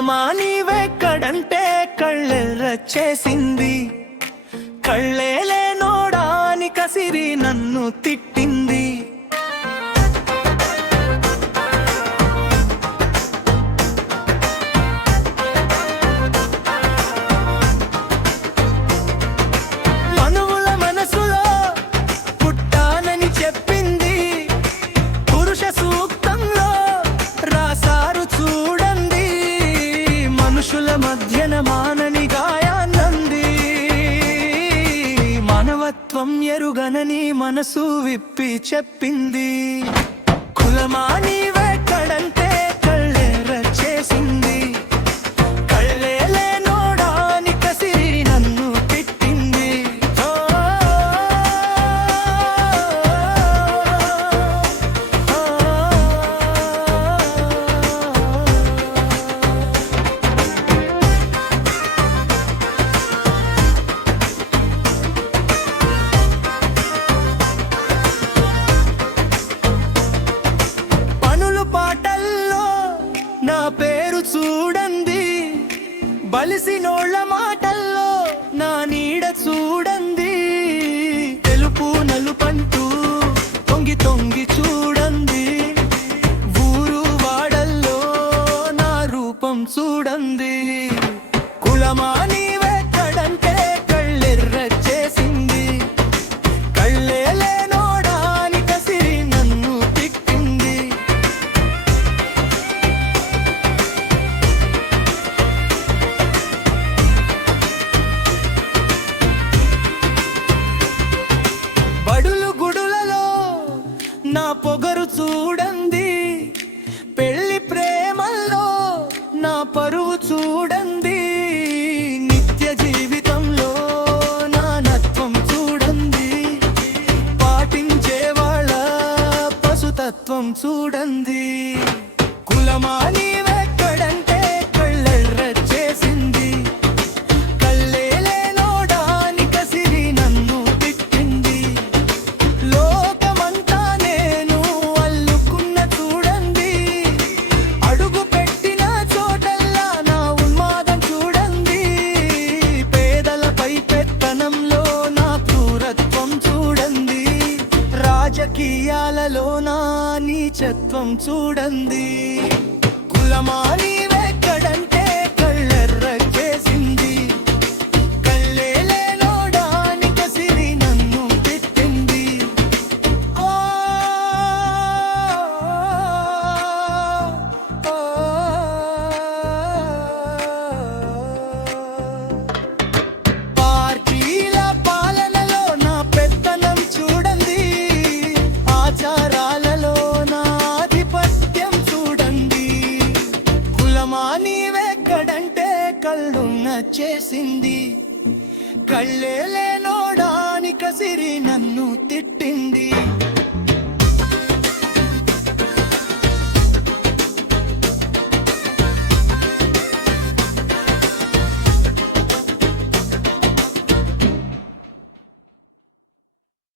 కులమా నీవెక్కడంటే కళ్ళెర్ర చేసింది. కళ్ళేలే నోడాని కసిరి నన్ను తిట్టింది. మనువుల మనసులో పుట్టానని చెప్పింది. పురుష సూక్తంలో రాసారు చూడండి. మనుషుల మధ్యన మానని గాయాన్నంది. మానవత్వం ఎరుగనని మనసు విప్పి చెప్పింది. కులమా నీవెక్కడంటే కళ్ళెర్ర చేసింది. కళ్ళేలే నోడాని కసిరి నన్ను తిట్టింది. పాటల్లో నా పేరు చూడండి. బలిసినోళ్ళ మాటల్లో నా నీడ చూడండి. తెలుపు నలుపంటూ తొంగి తొంగి చూడండి. ఊరు వాడల్లో నా రూపం చూడండి. కులమా నీవెక్కడంటే కళ్ళెర్ర చేసింది. కళ్ళేలే నోడాని కసిరి నన్ను తిట్టింది. బడులు గుడులలో నా పొగరు చూడండి. పెళ్లి ప్రేమల్లో నా పరువు చూడండి. నిత్య జీవితంలో నా నత్వం చూడండి. పాటించే వాళ్ళ పశుతత్వం చూడండి. కులమా నీవెక్కడంటే కళ్ళెర్ర చేసింది. కళ్ళేలే నోడాని కసిరి నన్ను తిట్టింది. లోకమంతా నేను అల్లుకున్న చూడండి. అడుగు పెట్టిన చోటల్లా నా ఉన్మాదం చూడండి. పేదలపై పెత్తనంలో నా క్రూరత్వం చూడండి. రాజకీయాలలో నా నీచత్వం చూడండి. కులమా నీవెక్కడంటే కళ్ళెర్ర చేసింది. కళ్ళేలే నోడాని కసిరి నన్ను తిట్టింది. పార్టీల పాలనలో నా పెత్తనం చూడండి. ఆచారాలలో నా ఆధిపత్యం చూడండి. కులమా నీవెక్కడంటే కళ్ళున్న చేసింది. కళ్ళేలే నోడాని కసిరి నన్ను తిట్టింది.